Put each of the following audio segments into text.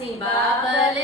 ਅਸੀਂ ਬਾਬਲ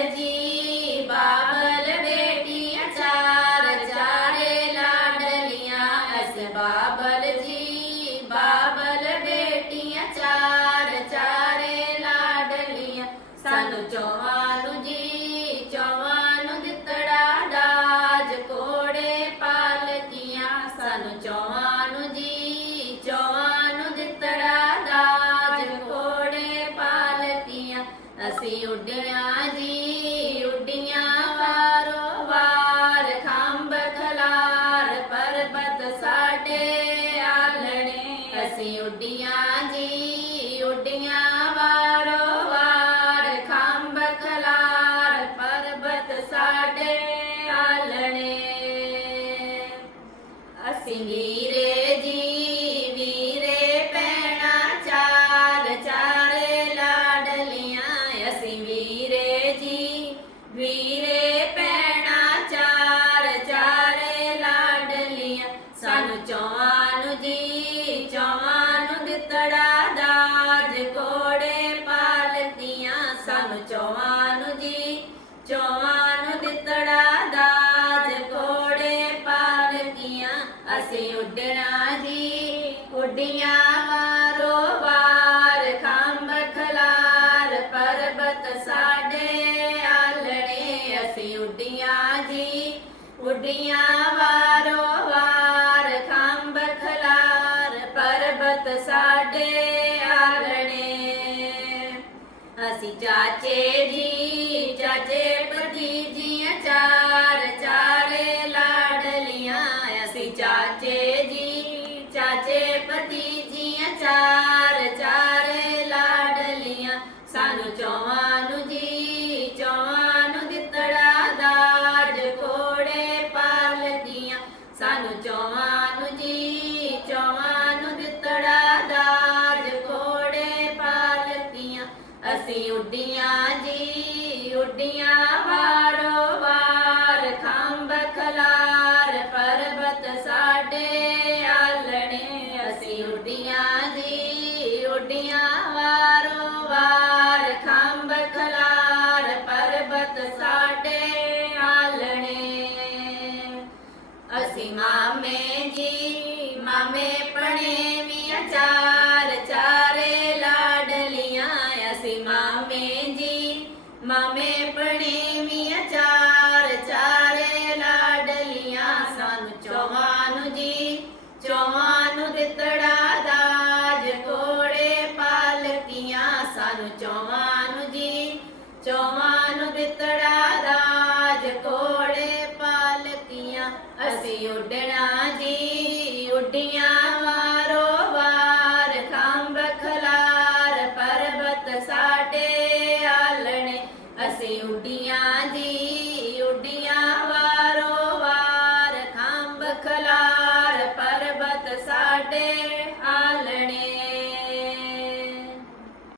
ਅਸੀਂ ਉੱਡੀਆਂ ਜੀ ਉੱਡੀਆਂ ਵਾਰੋ ਵਾਰ ਖੰਭ ਖਲਾਰ ਪਰਬਤ ਸਾਡੇ ਆਲਣੇ। ਅਸੀਂ ਉੱਡੀਆਂ ਜੀ, ਉੱਡੀਆਂ ਵਾਰੋ ਵਾਰ ਖੰਭ ਖਲਾਰ ਪਰਬਤ ਸਾਡੇ ਆਲਣੇ। ਅਸੀਂ ਉੱਡੀਆਂ ਵਾਰੋ ਵਾਰ ਖੰਭ ਖਲਾਰ ਪਰਬਤ ਸਾਡੇ ਆਲਣੇ, ਅਸੀਂ ਉੱਡੀਆਂ ਜੀ। ਉੱਡੀਆਂ ਵਾਰੋ ਵਾਰ ਖੰਭ ਖਲਾਰ ਪਰਬਤ ਸਾਡੇ ਆਲਣੇ। ਅਸੀਂ ਚਾਚੇ ਜੀ, ਚਾਚੇ ਭਤੀਜੀਆਂ ਚਾ ਅਸੀਂ ਉੱਡੀਆਂ ਜੀ, ਉੱਡੀਆਂ ਵਾਰੋ ਵਾਰ, ਖੰਭ ਖਲਾਰ, ਪਰਬਤ ਸਾਡੇ ਆਲਣੇ। ਅਸੀਂ ਉੱਡੀਆਂ ਜੀ, ਉੱਡੀਆਂ ਵਾਰੋ ਵਾਰ, ਖੰਭ ਖਲਾਰ, ਪਰਬਤ ਸਾਡੇ ਆਲਣੇ। ਅਸੀਂ ਮਾਮੇ ਜੀ, ਮਾਮੇ ਪਣੇ ਅਸੀਂ ਉੱਡੀਆਂ ਜੀ ਉੱਡੀਆਂ ਵਾਰੋ ਵਾਰ ਖੰਭ ਖਲਾਰ ਪਰਬਤ ਸਾਡੇ।